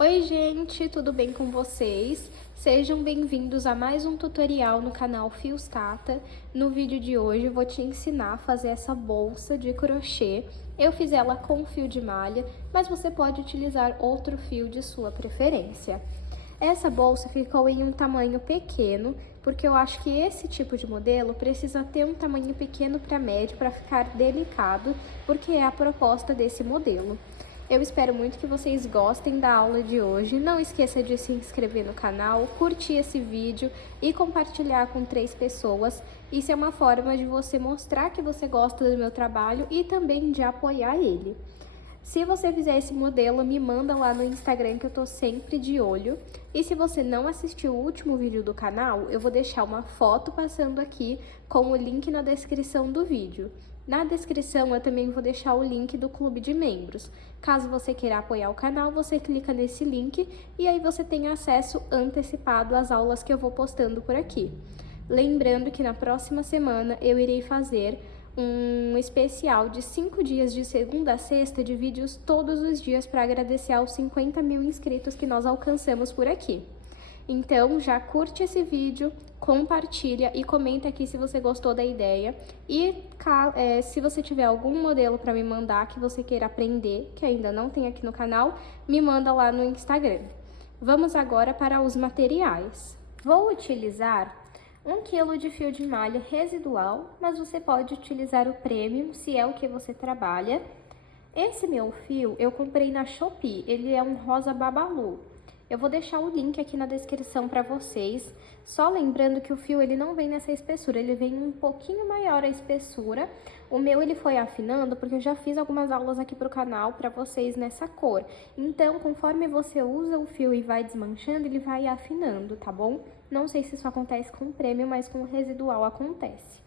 Oi gente, tudo bem com vocês? Sejam bem-vindos a mais um tutorial no canal Fios Tata. No vídeo de hoje eu vou te ensinar a fazer essa bolsa de crochê. Eu fiz ela com fio de malha, mas você pode utilizar outro fio de sua preferência. Essa bolsa ficou em um tamanho pequeno, porque eu acho que esse tipo de modelo precisa ter um tamanho pequeno para médio para ficar delicado, porque é a proposta desse modelo. Eu espero muito que vocês gostem da aula de hoje. Não esqueça de se inscrever no canal, curtir esse vídeo e compartilhar com 3 pessoas. Isso é uma forma de você mostrar que você gosta do meu trabalho e também de apoiar ele. Se você fizer esse modelo, me manda lá no Instagram que eu tô sempre de olho. E se você não assistiu o último vídeo do canal, eu vou deixar uma foto passando aqui com o link na descrição do vídeo. Na descrição eu também vou deixar o link do clube de membros. Caso você queira apoiar o canal, você clica nesse link e aí você tem acesso antecipado às aulas que eu vou postando por aqui. Lembrando que na próxima semana eu irei fazer um especial de 5 dias de segunda a sexta de vídeos todos os dias para agradecer aos 50 mil inscritos que nós alcançamos por aqui. Então, já curte esse vídeo, compartilha e comenta aqui se você gostou da ideia. E se você tiver algum modelo para me mandar que você queira aprender, que ainda não tem aqui no canal, me manda lá no Instagram. Vamos agora para os materiais. Vou utilizar 1 kg de fio de malha residual, mas você pode utilizar o premium se é o que você trabalha. Esse meu fio eu comprei na Shopee, ele é um rosa babalu. Eu vou deixar o link aqui na descrição para vocês. Só lembrando que o fio ele não vem nessa espessura, ele vem um pouquinho maior a espessura. O meu ele foi afinando porque eu já fiz algumas aulas aqui pro canal para vocês nessa cor. Então, conforme você usa o fio e vai desmanchando, ele vai afinando, tá bom? Não sei se isso acontece com o premium, mas com o residual acontece.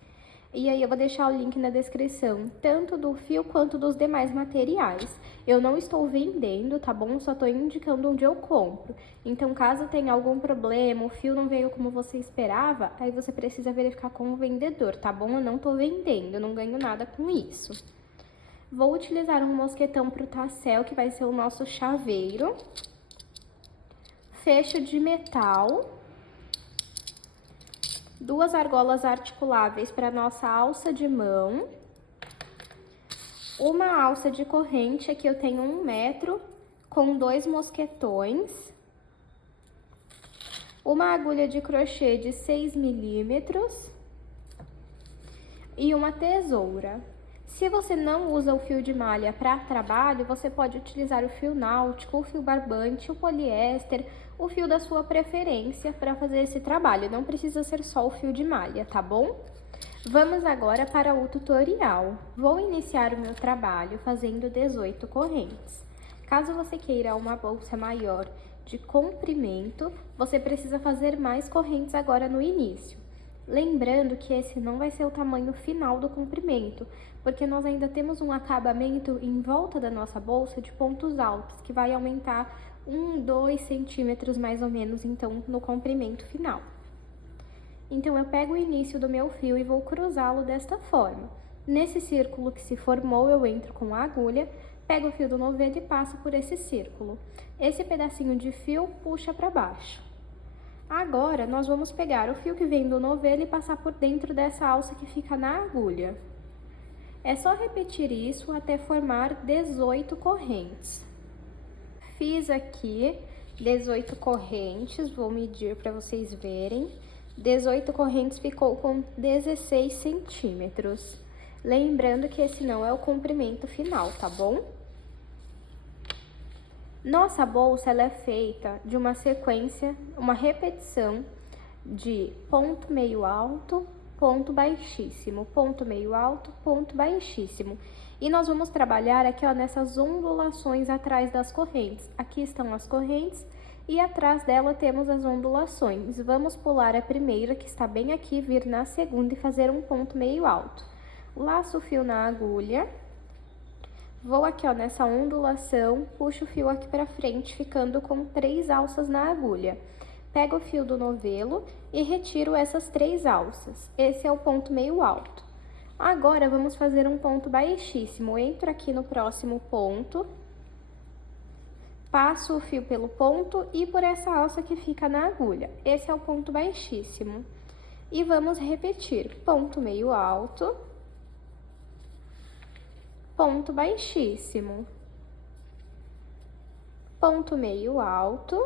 E aí eu vou deixar o link na descrição, tanto do fio quanto dos demais materiais. Eu não estou vendendo, tá bom? Só estou indicando onde eu compro. Então, caso tenha algum problema, o fio não veio como você esperava, aí você precisa verificar com o vendedor, tá bom? Eu não estou vendendo, eu não ganho nada com isso. Vou utilizar um mosquetão pro tassel, que vai ser o nosso chaveiro. Fecho de metal. 2 argolas articuláveis para nossa alça de mão. Uma alça de corrente, aqui eu tenho 1 metro, com 2 mosquetões. Uma agulha de crochê de 6 milímetros. E uma tesoura. Se você não usa o fio de malha para trabalho, você pode utilizar o fio náutico, o fio barbante, o poliéster, o fio da sua preferência para fazer esse trabalho. Não precisa ser só o fio de malha, tá bom? Vamos agora para o tutorial. Vou iniciar o meu trabalho fazendo 18 correntes. Caso você queira uma bolsa maior de comprimento, você precisa fazer mais correntes agora no início. Lembrando que esse não vai ser o tamanho final do comprimento, porque nós ainda temos um acabamento em volta da nossa bolsa de pontos altos, que vai aumentar 2 centímetros mais ou menos, então, no comprimento final. Então, eu pego o início do meu fio e vou cruzá-lo desta forma. Nesse círculo que se formou, eu entro com a agulha, pego o fio do novelo e passo por esse círculo. Esse pedacinho de fio puxa para baixo. Agora, nós vamos pegar o fio que vem do novelo e passar por dentro dessa alça que fica na agulha. É só repetir isso até formar 18 correntes. Fiz aqui 18 correntes, vou medir para vocês verem. 18 correntes ficou com 16 centímetros. Lembrando que esse não é o comprimento final, tá bom? Nossa bolsa ela é feita de uma sequência, uma repetição de ponto meio alto, ponto baixíssimo, ponto meio alto, ponto baixíssimo. E nós vamos trabalhar aqui, ó, nessas ondulações atrás das correntes. Aqui estão as correntes e atrás dela temos as ondulações. Vamos pular a primeira, que está bem aqui, vir na segunda e fazer um ponto meio alto. Laço o fio na agulha. Vou aqui, ó, nessa ondulação, puxo o fio aqui pra frente, ficando com 3 alças na agulha. Pego o fio do novelo e retiro essas 3 alças. Esse é o ponto meio alto. Agora, vamos fazer um ponto baixíssimo. Entro aqui no próximo ponto, Passo o fio pelo ponto e por essa alça que fica na agulha. Esse é o ponto baixíssimo. E vamos repetir: ponto meio alto, ponto baixíssimo, ponto meio alto,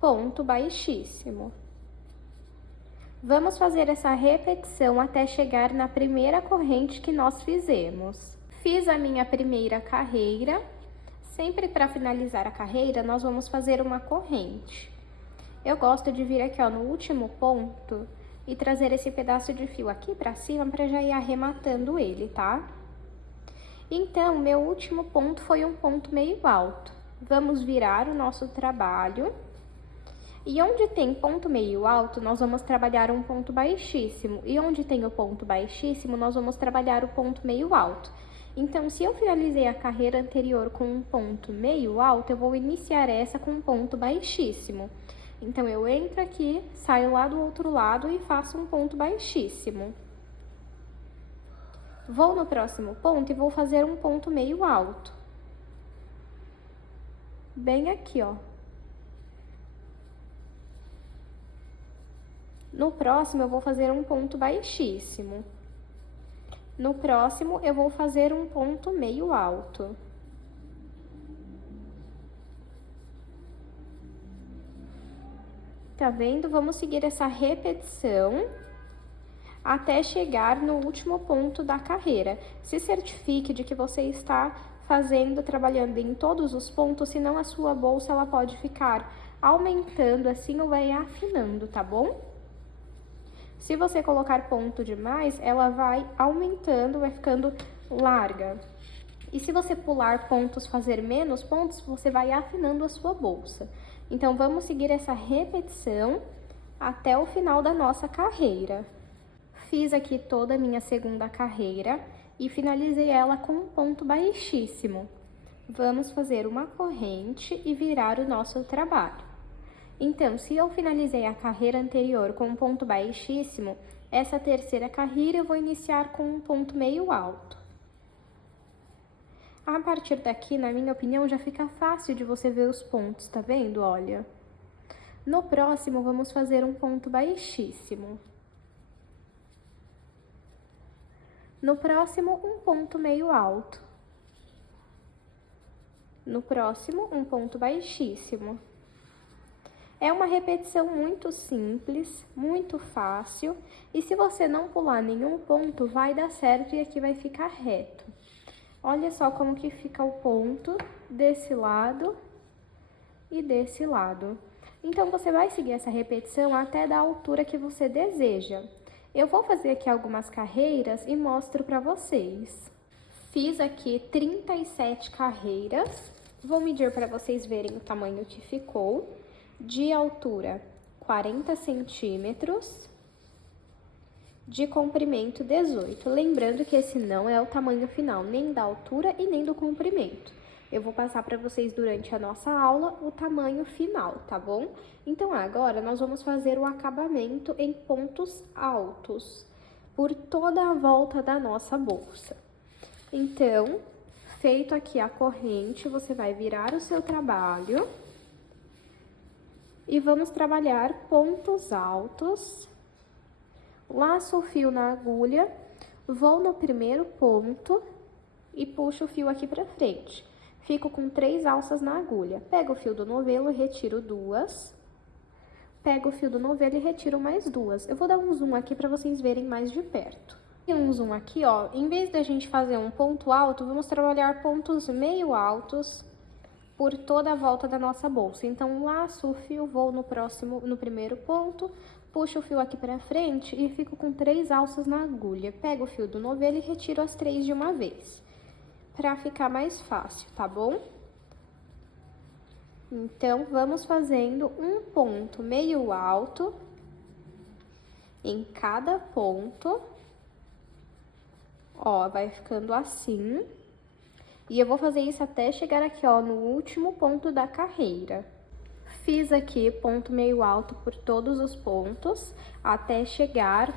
ponto baixíssimo. Vamos fazer essa repetição até chegar na primeira corrente que nós fizemos. Fiz a minha primeira carreira. Sempre para finalizar a carreira, nós vamos fazer uma corrente. Eu gosto de vir aqui, ó, no último ponto e trazer esse pedaço de fio aqui pra cima pra já ir arrematando ele, tá? Então, meu último ponto foi um ponto meio alto. Vamos virar o nosso trabalho. E onde tem ponto meio alto, nós vamos trabalhar um ponto baixíssimo. E onde tem o ponto baixíssimo, nós vamos trabalhar o ponto meio alto. Então, se eu finalizei a carreira anterior com um ponto meio alto, eu vou iniciar essa com um ponto baixíssimo. Então, eu entro aqui, saio lá do outro lado e faço um ponto baixíssimo. Vou no próximo ponto e vou fazer um ponto meio alto. Bem aqui, ó. No próximo, eu vou fazer um ponto baixíssimo. No próximo, eu vou fazer um ponto meio alto. Tá vendo? Vamos seguir essa repetição até chegar no último ponto da carreira. Se certifique de que você está trabalhando em todos os pontos, senão a sua bolsa ela pode ficar aumentando assim ou vai afinando, tá bom? Se você colocar ponto demais, ela vai aumentando, vai ficando larga. E se você pular pontos, fazer menos pontos, você vai afinando a sua bolsa. Então, vamos seguir essa repetição até o final da nossa carreira. Fiz aqui toda a minha segunda carreira e finalizei ela com um ponto baixíssimo. Vamos fazer uma corrente e virar o nosso trabalho. Então, se eu finalizei a carreira anterior com um ponto baixíssimo, essa terceira carreira eu vou iniciar com um ponto meio alto. A partir daqui, na minha opinião, já fica fácil de você ver os pontos, tá vendo? Olha. No próximo, vamos fazer um ponto baixíssimo. No próximo, um ponto meio alto. No próximo, um ponto baixíssimo. É uma repetição muito simples, muito fácil, e se você não pular nenhum ponto, vai dar certo e aqui vai ficar reto. Olha só como que fica o ponto desse lado e desse lado. Então, você vai seguir essa repetição até da altura que você deseja. Eu vou fazer aqui algumas carreiras e mostro pra vocês. Fiz aqui 37 carreiras. Vou medir para vocês verem o tamanho que ficou. De altura, 40 centímetros. De comprimento, 18. Lembrando que esse não é o tamanho final, nem da altura e nem do comprimento. Eu vou passar para vocês durante a nossa aula o tamanho final, tá bom? Então, agora nós vamos fazer o acabamento em pontos altos por toda a volta da nossa bolsa. Então, feito aqui a corrente, você vai virar o seu trabalho e vamos trabalhar pontos altos. Laço o fio na agulha, vou no primeiro ponto e puxo o fio aqui pra frente. Fico com 3 alças na agulha. Pego o fio do novelo e retiro 2. Pego o fio do novelo e retiro mais 2. Eu vou dar um zoom aqui pra vocês verem mais de perto. E um zoom aqui, ó, em vez da gente fazer um ponto alto, vamos trabalhar pontos meio altos por toda a volta da nossa bolsa. Então, laço o fio, vou no primeiro ponto, puxo o fio aqui pra frente e fico com 3 alças na agulha. Pego o fio do novelo e retiro as 3 de uma vez, pra ficar mais fácil, tá bom? Então, vamos fazendo um ponto meio alto em cada ponto. Ó, vai ficando assim. E eu vou fazer isso até chegar aqui, ó, no último ponto da carreira. Fiz aqui ponto meio alto por todos os pontos, até chegar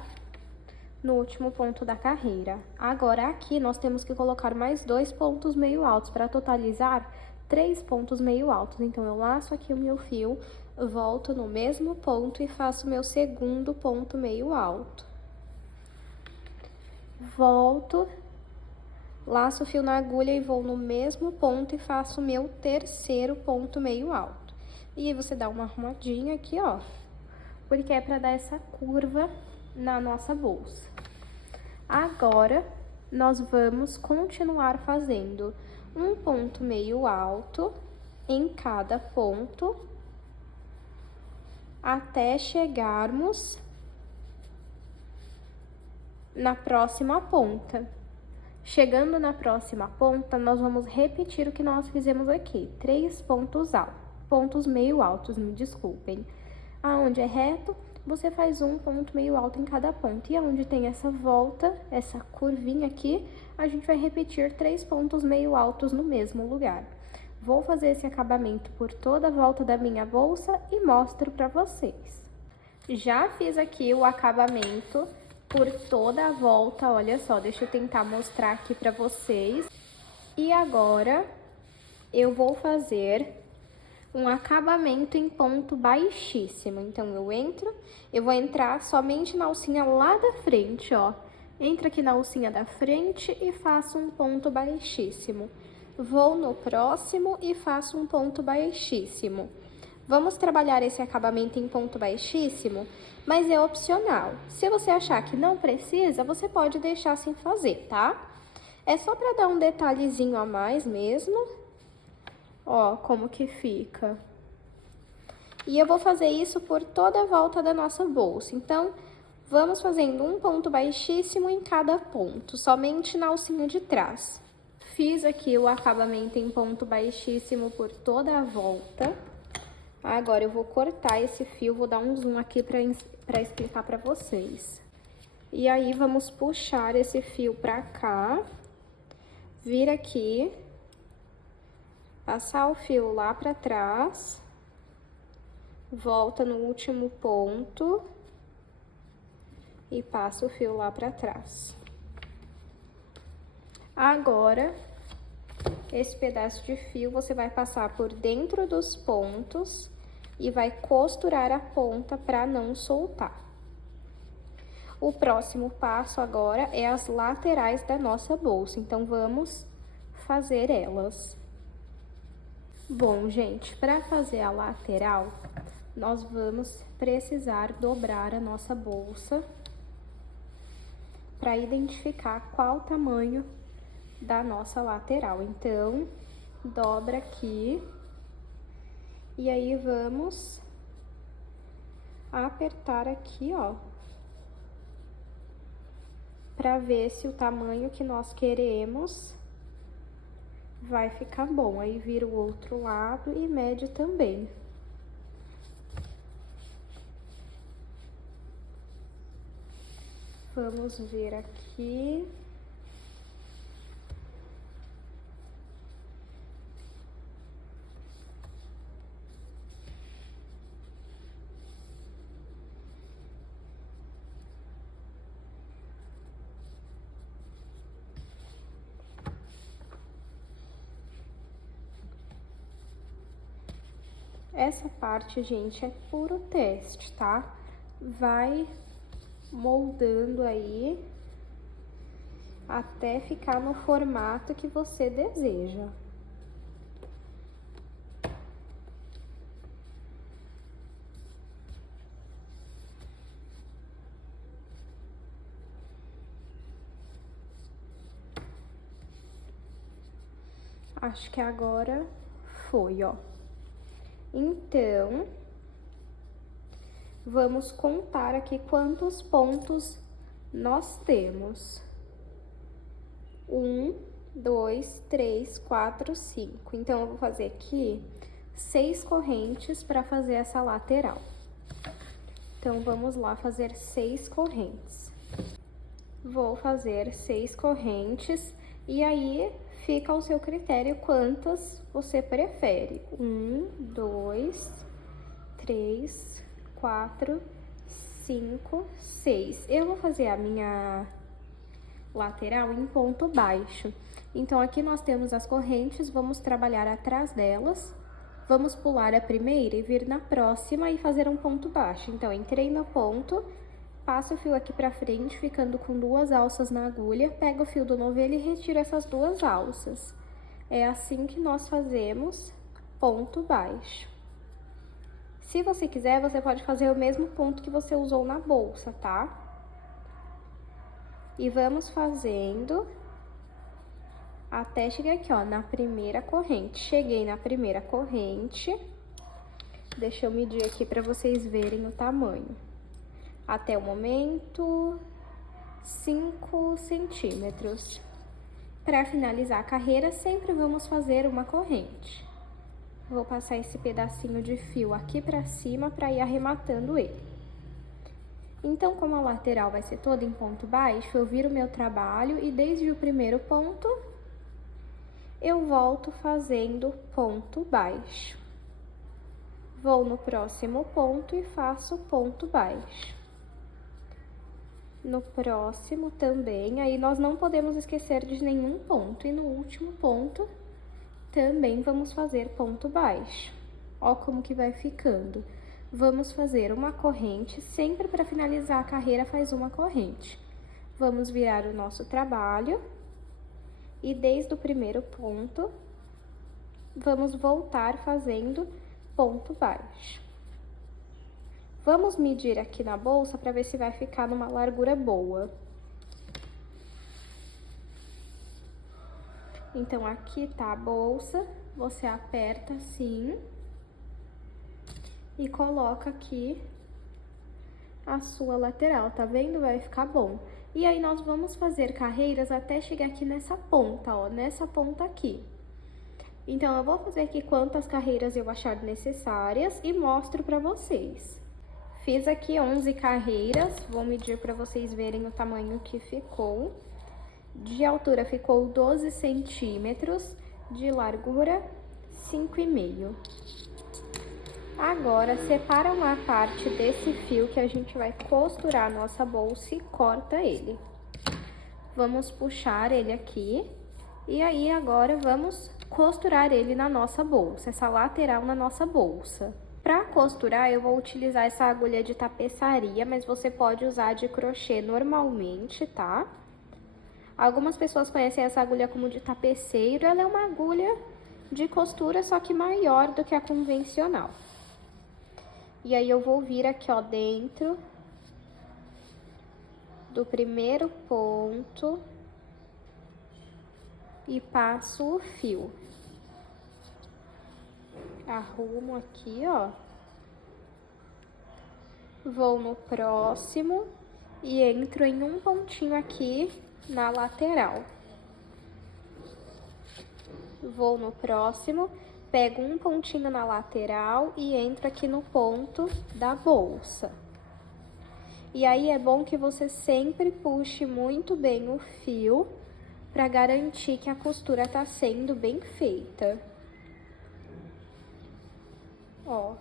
no último ponto da carreira. Agora, aqui, nós temos que colocar mais 2 pontos meio altos para totalizar 3 pontos meio altos. Então, eu laço aqui o meu fio, volto no mesmo ponto e faço o meu segundo ponto meio alto. Volto, laço o fio na agulha e vou no mesmo ponto e faço o meu terceiro ponto meio alto. E aí, você dá uma arrumadinha aqui, ó, porque é para dar essa curva na nossa bolsa. Agora, nós vamos continuar fazendo um ponto meio alto em cada ponto, até chegarmos na próxima ponta. Chegando na próxima ponta, nós vamos repetir o que nós fizemos aqui, 3 pontos meio altos, me desculpem. Aonde é reto, você faz um ponto meio alto em cada ponto. E aonde tem essa volta, essa curvinha aqui, a gente vai repetir 3 pontos meio altos no mesmo lugar. Vou fazer esse acabamento por toda a volta da minha bolsa e mostro pra vocês. Já fiz aqui o acabamento por toda a volta, olha só, deixa eu tentar mostrar aqui pra vocês. E agora, eu vou fazer um acabamento em ponto baixíssimo. Então, eu vou entrar somente na alcinha lá da frente, ó. Entra aqui na alcinha da frente e faço um ponto baixíssimo. Vou no próximo e faço um ponto baixíssimo. Vamos trabalhar esse acabamento em ponto baixíssimo, mas é opcional. Se você achar que não precisa, você pode deixar sem fazer, tá? É só pra dar um detalhezinho a mais mesmo. Ó, como que fica. E eu vou fazer isso por toda a volta da nossa bolsa. Então, vamos fazendo um ponto baixíssimo em cada ponto, somente na alcinha de trás. Fiz aqui o acabamento em ponto baixíssimo por toda a volta. Agora, eu vou cortar esse fio, vou dar um zoom aqui pra explicar pra vocês. E aí, vamos puxar esse fio pra cá, vir aqui, passar o fio lá pra trás, volta no último ponto e passa o fio lá pra trás. Agora, esse pedaço de fio você vai passar por dentro dos pontos e vai costurar a ponta pra não soltar. O próximo passo agora é as laterais da nossa bolsa, então vamos fazer elas. Bom, gente, para fazer a lateral, nós vamos precisar dobrar a nossa bolsa para identificar qual o tamanho da nossa lateral. Então, dobra aqui e aí vamos apertar aqui, ó, para ver se o tamanho que nós queremos vai ficar bom. Aí vira o outro lado e mede também. Vamos ver aqui. Essa parte, gente, é puro teste, tá? Vai moldando aí até ficar no formato que você deseja. Acho que agora foi, ó. Então, vamos contar aqui quantos pontos nós temos. 1, 2, 3, 4, 5. Então, eu vou fazer aqui 6 correntes para fazer essa lateral. Então, vamos lá fazer 6 correntes. Vou fazer 6 correntes e aí fica ao seu critério quantas você prefere. 1, 2, 3, 4, 5, 6. Eu vou fazer a minha lateral em ponto baixo. Então, aqui nós temos as correntes, vamos trabalhar atrás delas. Vamos pular a primeira e vir na próxima e fazer um ponto baixo. Então, entrei no ponto, passo o fio aqui pra frente, ficando com 2 alças na agulha, pego o fio do novelo e retiro essas 2 alças. É assim que nós fazemos ponto baixo. Se você quiser, você pode fazer o mesmo ponto que você usou na bolsa, tá? E vamos fazendo até chegar aqui, ó, na primeira corrente. Cheguei na primeira corrente. Deixa eu medir aqui pra vocês verem o tamanho. Até o momento, 5 centímetros. Para finalizar a carreira, sempre vamos fazer uma corrente. Vou passar esse pedacinho de fio aqui pra cima para ir arrematando ele. Então, como a lateral vai ser toda em ponto baixo, eu viro o meu trabalho e desde o primeiro ponto, eu volto fazendo ponto baixo. Vou no próximo ponto e faço ponto baixo. No próximo também, aí nós não podemos esquecer de nenhum ponto. E no último ponto, também vamos fazer ponto baixo. Ó como que vai ficando. Vamos fazer uma corrente, sempre para finalizar a carreira faz uma corrente. Vamos virar o nosso trabalho e desde o primeiro ponto, vamos voltar fazendo ponto baixo. Vamos medir aqui na bolsa para ver se vai ficar numa largura boa. Então, aqui tá a bolsa, você aperta assim e coloca aqui a sua lateral, tá vendo? Vai ficar bom. E aí, nós vamos fazer carreiras até chegar aqui nessa ponta, ó, nessa ponta aqui. Então, eu vou fazer aqui quantas carreiras eu achar necessárias e mostro pra vocês. Fiz aqui 11 carreiras, vou medir para vocês verem o tamanho que ficou. De altura ficou 12 centímetros, de largura 5,5. Agora, separa uma parte desse fio que a gente vai costurar a nossa bolsa e corta ele. Vamos puxar ele aqui e aí agora vamos costurar ele na nossa bolsa, essa lateral na nossa bolsa. Para costurar, eu vou utilizar essa agulha de tapeçaria, mas você pode usar de crochê normalmente, tá? Algumas pessoas conhecem essa agulha como de tapeceiro, ela é uma agulha de costura, só que maior do que a convencional. E aí, eu vou vir aqui, ó, dentro do primeiro ponto e passo o fio. Arrumo aqui, ó. Vou no próximo e entro em um pontinho aqui na lateral. Vou no próximo, pego um pontinho na lateral e entro aqui no ponto da bolsa. E aí, é bom que você sempre puxe muito bem o fio para garantir que a costura tá sendo bem feita. Ó.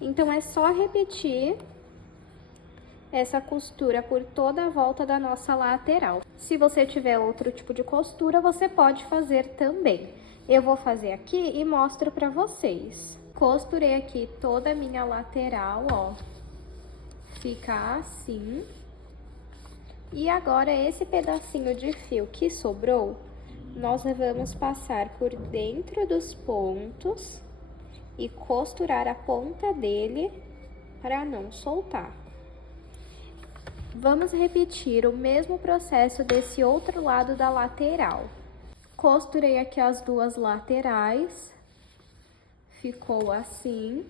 Então, é só repetir essa costura por toda a volta da nossa lateral. Se você tiver outro tipo de costura, você pode fazer também. Eu vou fazer aqui e mostro pra vocês. Costurei aqui toda a minha lateral, ó. Fica assim. E agora, esse pedacinho de fio que sobrou, nós vamos passar por dentro dos pontos e costurar a ponta dele para não soltar. Vamos repetir o mesmo processo desse outro lado da lateral. Costurei aqui as 2 laterais, ficou assim.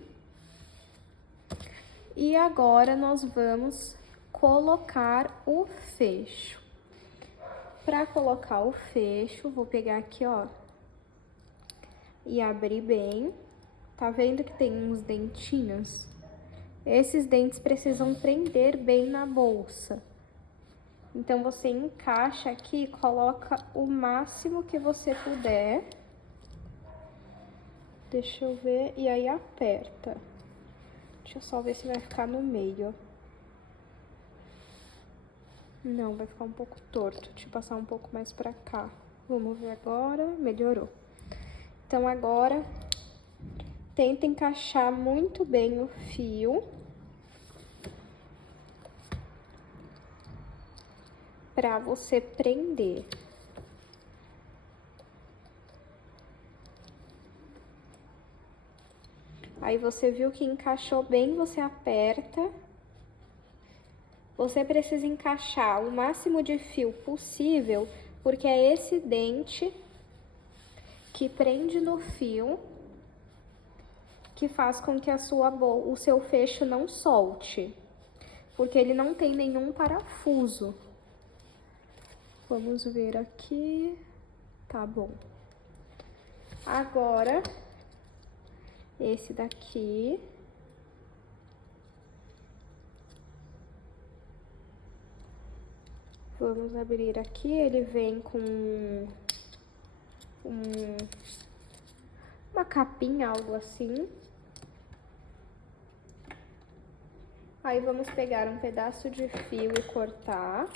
E agora nós vamos colocar o fecho. Para colocar o fecho, vou pegar aqui, ó, e abrir bem. Tá vendo que tem uns dentinhos? Esses dentes precisam prender bem na bolsa. Então, você encaixa aqui, coloca o máximo que você puder. Deixa eu ver, e aí aperta. Deixa eu só ver se vai ficar no meio. Não, vai ficar um pouco torto. Deixa eu passar um pouco mais pra cá. Vamos ver agora. Melhorou. Então, agora, tenta encaixar muito bem o fio. Pra você prender. Aí, você viu que encaixou bem, você aperta. Você precisa encaixar o máximo de fio possível, porque é esse dente que prende no fio, que faz com que o seu fecho não solte, porque ele não tem nenhum parafuso. Vamos ver aqui. Tá bom. Agora, esse daqui. Vamos abrir aqui, ele vem com uma capinha, algo assim. Aí, vamos pegar um pedaço de fio e cortar.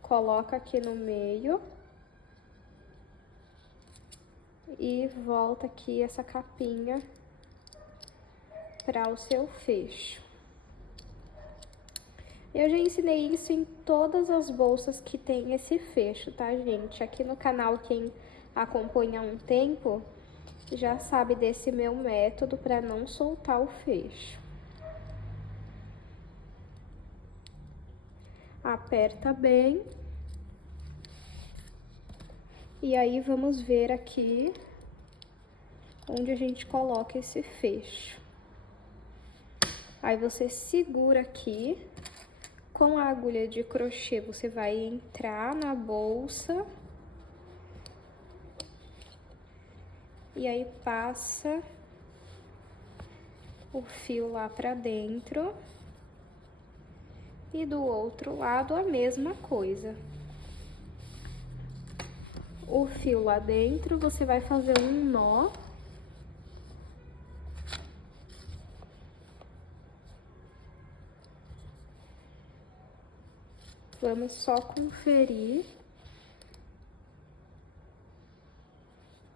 Coloca aqui no meio. E volta aqui essa capinha para o seu fecho. Eu já ensinei isso em todas as bolsas que tem esse fecho, tá, gente? Aqui no canal, quem acompanha há um tempo, já sabe desse meu método para não soltar o fecho. Aperta bem. E aí, vamos ver aqui onde a gente coloca esse fecho. Aí, você segura aqui. Com a agulha de crochê, você vai entrar na bolsa. E aí, passa o fio lá pra dentro. E do outro lado, a mesma coisa. O fio lá dentro, você vai fazer um nó. Vamos só conferir.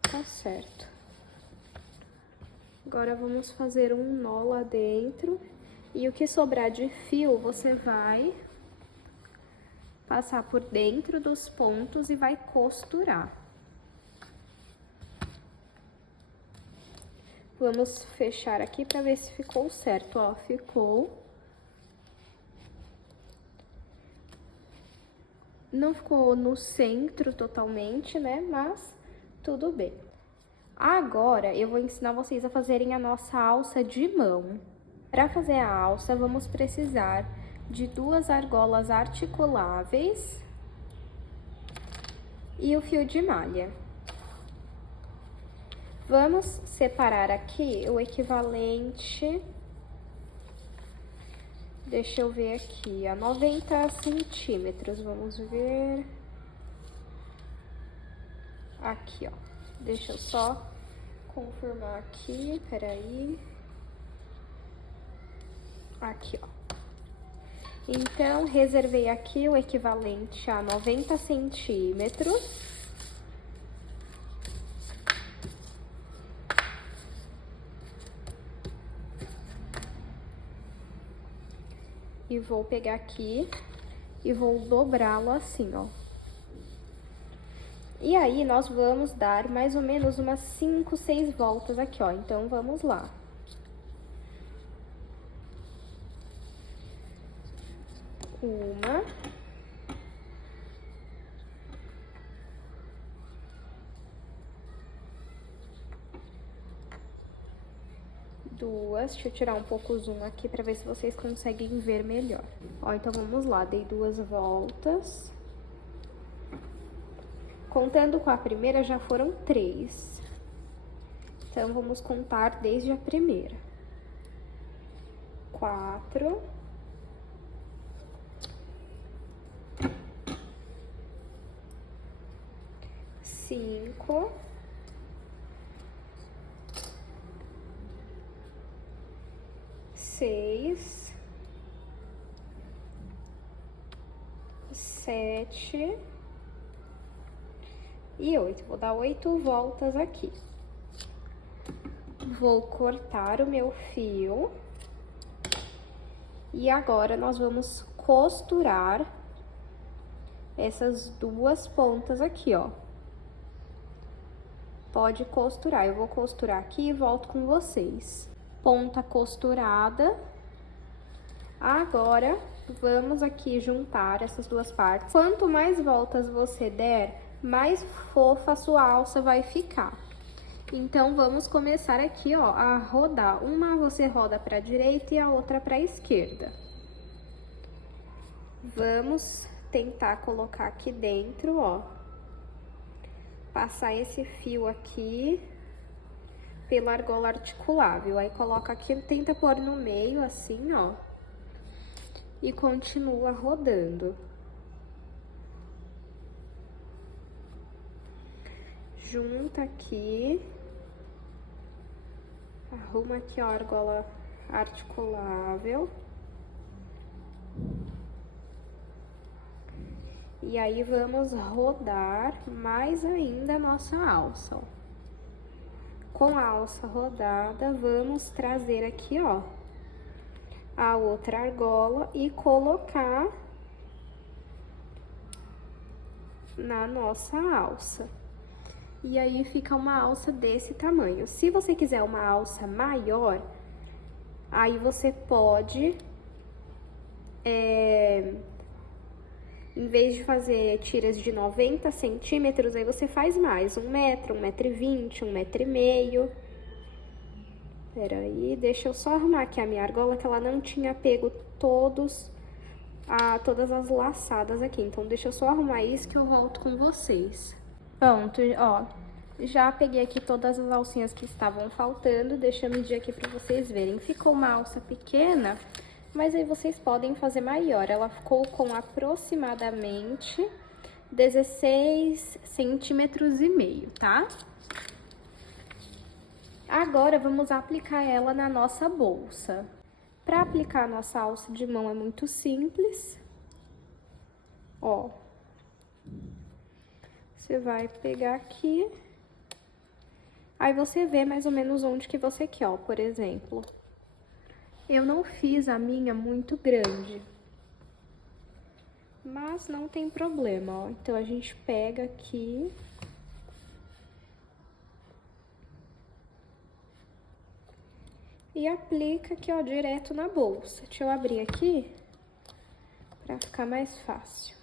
Tá certo. Agora, vamos fazer um nó lá dentro. E o que sobrar de fio, você vai passar por dentro dos pontos e vai costurar. Vamos fechar aqui pra ver se ficou certo, ó, ficou. Não ficou no centro totalmente, né, mas tudo bem. Agora, eu vou ensinar vocês a fazerem a nossa alça de mão. Para fazer a alça, vamos precisar de 2 argolas articuláveis e o fio de malha. Vamos separar aqui o equivalente, deixa eu ver aqui, a 90 centímetros, vamos ver. Aqui, ó, deixa eu só confirmar aqui, peraí. Aqui, ó. Então, reservei aqui o equivalente a 90 centímetros. E vou pegar aqui e vou dobrá-lo assim, ó. E aí, nós vamos dar mais ou menos umas 5, 6 voltas aqui, ó. Então, vamos lá. Uma. Duas. Deixa eu tirar um pouco o zoom aqui pra ver se vocês conseguem ver melhor. Ó, então vamos lá. Dei 2 voltas. Contando com a primeira, já foram 3. Então, vamos contar desde a primeira. 4. 5. 7 e 8. Vou dar 8 voltas aqui. Vou cortar o meu fio. E agora, nós vamos costurar essas duas pontas aqui, ó. Pode costurar, eu vou costurar aqui e volto com vocês. Ponta costurada. Agora, vamos aqui juntar essas duas partes. Quanto mais voltas você der, mais fofa a sua alça vai ficar. Então, vamos começar aqui, ó, a rodar. Uma você roda pra direita e a outra pra esquerda. Vamos tentar colocar aqui dentro, ó. Passar esse fio aqui pela argola articulável. Aí, coloca aqui, tenta pôr no meio, assim, ó. E continua rodando. Junta aqui. Arruma aqui, ó, a argola articulável. E aí, vamos rodar mais ainda a nossa alça, ó. Com a alça rodada, vamos trazer aqui, ó, a outra argola e colocar na nossa alça. E aí, fica uma alça desse tamanho. Se você quiser uma alça maior, aí você pode, em vez de fazer tiras de 90 centímetros, aí você faz mais, 1 metro, 1,20 m, 1,5 m. Peraí, deixa eu só arrumar aqui a minha argola, que ela não tinha pego todas as laçadas aqui. Então, deixa eu só arrumar isso que eu volto com vocês. Pronto, ó, já peguei aqui todas as alcinhas que estavam faltando, deixa eu medir aqui pra vocês verem. Ficou uma alça pequena, mas aí vocês podem fazer maior. Ela ficou com aproximadamente 16 centímetros e meio, tá? Agora, vamos aplicar ela na nossa bolsa. Pra aplicar a nossa alça de mão é muito simples. Ó. Você vai pegar aqui, aí você vê mais ou menos onde que você quer, ó, por exemplo. Eu não fiz a minha muito grande, mas não tem problema, ó. Então, a gente pega aqui e aplica aqui, ó, direto na bolsa. Deixa eu abrir aqui pra ficar mais fácil.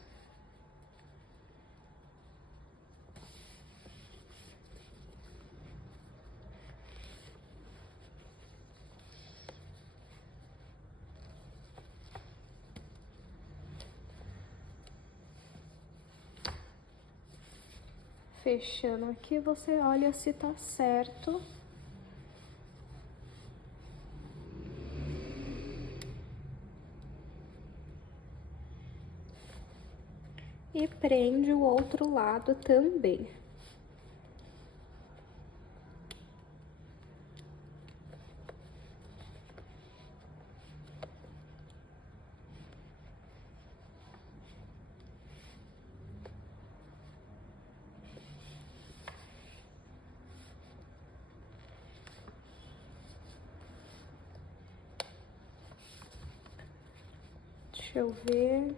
Fechando aqui, você olha se tá certo. E prende o outro lado também. Deixa eu ver.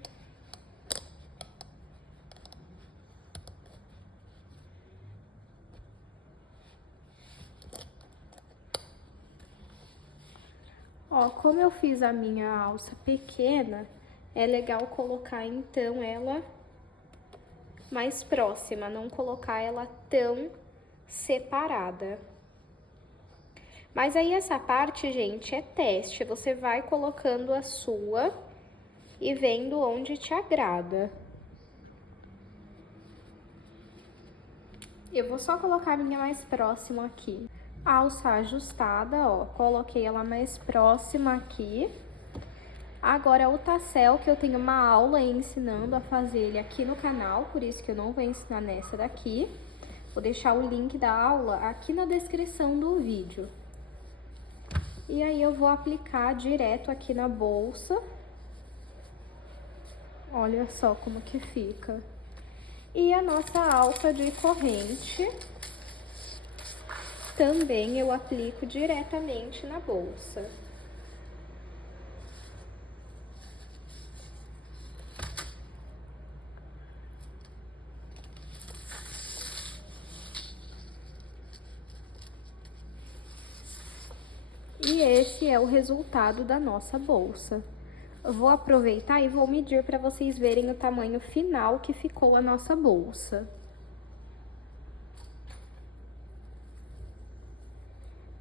Ó, como eu fiz a minha alça pequena, é legal colocar, então, ela mais próxima, não colocar ela tão separada. Mas aí, essa parte, gente, é teste. Você vai colocando a sua e vendo onde te agrada. Eu vou só colocar a minha mais próxima aqui. Alça ajustada, ó, coloquei ela mais próxima aqui. Agora, o tassel, que eu tenho uma aula ensinando a fazer ele aqui no canal, por isso que eu não vou ensinar nessa daqui. Vou deixar o link da aula aqui na descrição do vídeo. E aí, eu vou aplicar direto aqui na bolsa. Olha só como que fica. E a nossa alça de corrente, também eu aplico diretamente na bolsa. E esse é o resultado da nossa bolsa. Eu vou aproveitar e vou medir para vocês verem o tamanho final que ficou a nossa bolsa.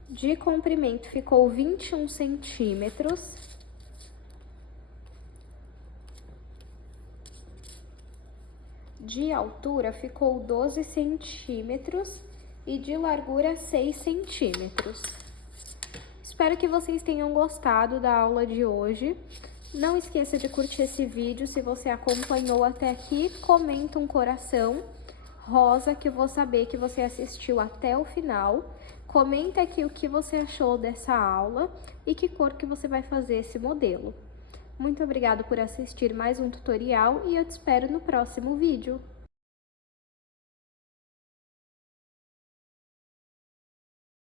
De comprimento ficou 21 centímetros. De altura ficou 12 centímetros e de largura 6 centímetros. Espero que vocês tenham gostado da aula de hoje. Não esqueça de curtir esse vídeo. Se você acompanhou até aqui, comenta um coração rosa que eu vou saber que você assistiu até o final. Comenta aqui o que você achou dessa aula e que cor que você vai fazer esse modelo. Muito obrigada por assistir mais um tutorial e eu te espero no próximo vídeo.